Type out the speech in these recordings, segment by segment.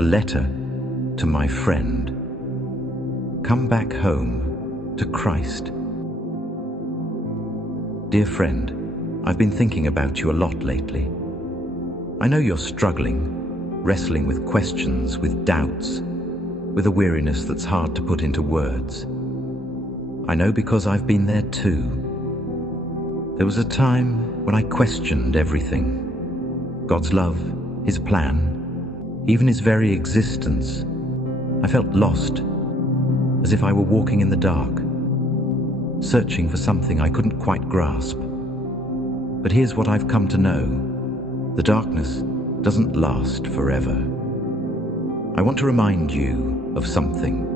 a letter to my friend. Come back home to Christ. Dear friend, I've been thinking about you a lot lately. I know you're struggling, wrestling with questions, with doubts, with a weariness that's hard to put into words. I know because I've been there too. There was a time when I questioned everything. God's love, His plan, even His very existence. I felt lost, as if I were walking in the dark, searching for something I couldn't quite grasp. But here's what I've come to know. The darkness doesn't last forever. I want to remind you of something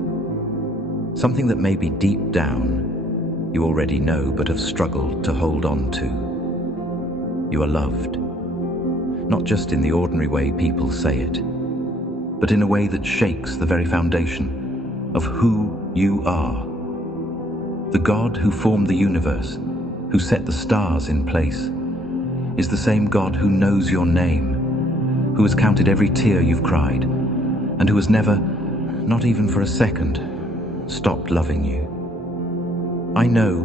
that maybe deep down you already know but have struggled to hold on to. You are loved, not just in the ordinary way people say it, but in a way that shakes the very foundation of who you are. The God who formed the universe, who set the stars in place, is the same God who knows your name, who has counted every tear you've cried, and who has never, not even for a second, stopped loving you. I know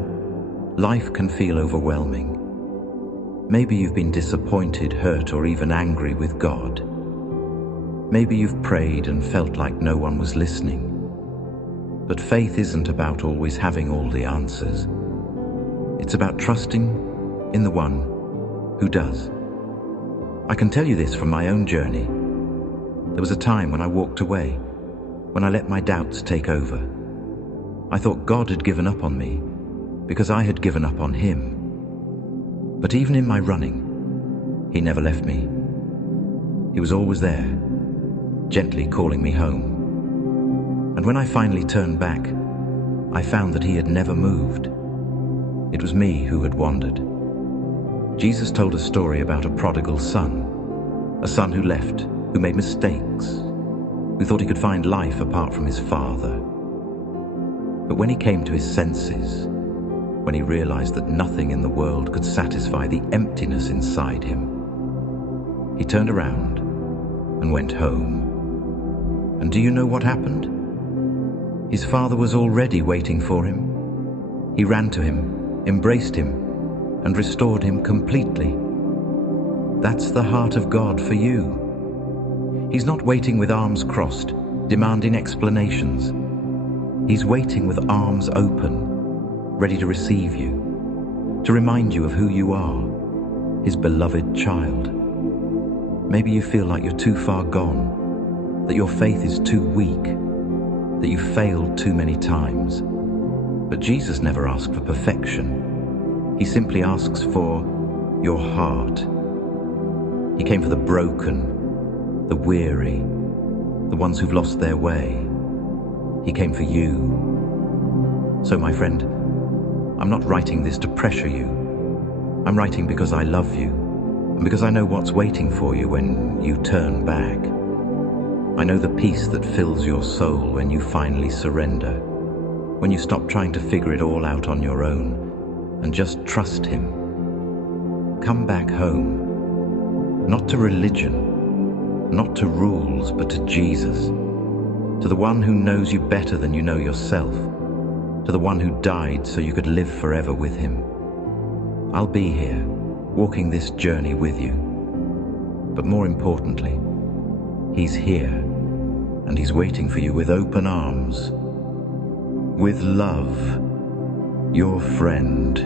life can feel overwhelming. Maybe you've been disappointed, hurt, or even angry with God. Maybe you've prayed and felt like no one was listening. But faith isn't about always having all the answers. It's about trusting in the one who does. I can tell you this from my own journey. There was a time when I walked away, when I let my doubts take over. I thought God had given up on me because I had given up on Him. But even in my running, He never left me. He was always there, gently calling me home. And when I finally turned back, I found that He had never moved. It was me who had wandered. Jesus told a story about a prodigal son, a son who left, who made mistakes, who thought he could find life apart from his father. But when he came to his senses, when he realized that nothing in the world could satisfy the emptiness inside him, he turned around and went home. And do you know what happened? His father was already waiting for him. He ran to him, embraced him, and restored him completely. That's the heart of God for you. He's not waiting with arms crossed, demanding explanations. He's waiting with arms open, ready to receive you, to remind you of who you are, His beloved child. Maybe you feel like you're too far gone, that your faith is too weak, that you've failed too many times. But Jesus never asked for perfection. He simply asks for your heart. He came for the broken, the weary, the ones who've lost their way. He came for you. So, my friend, I'm not writing this to pressure you. I'm writing because I love you, and because I know what's waiting for you when you turn back. I know the peace that fills your soul when you finally surrender, when you stop trying to figure it all out on your own and just trust Him. Come back home, not to religion, not to rules, but to Jesus, to the one who knows you better than you know yourself, to the one who died so you could live forever with Him. I'll be here, walking this journey with you. But more importantly, He's here, and He's waiting for you with open arms. With love, your friend.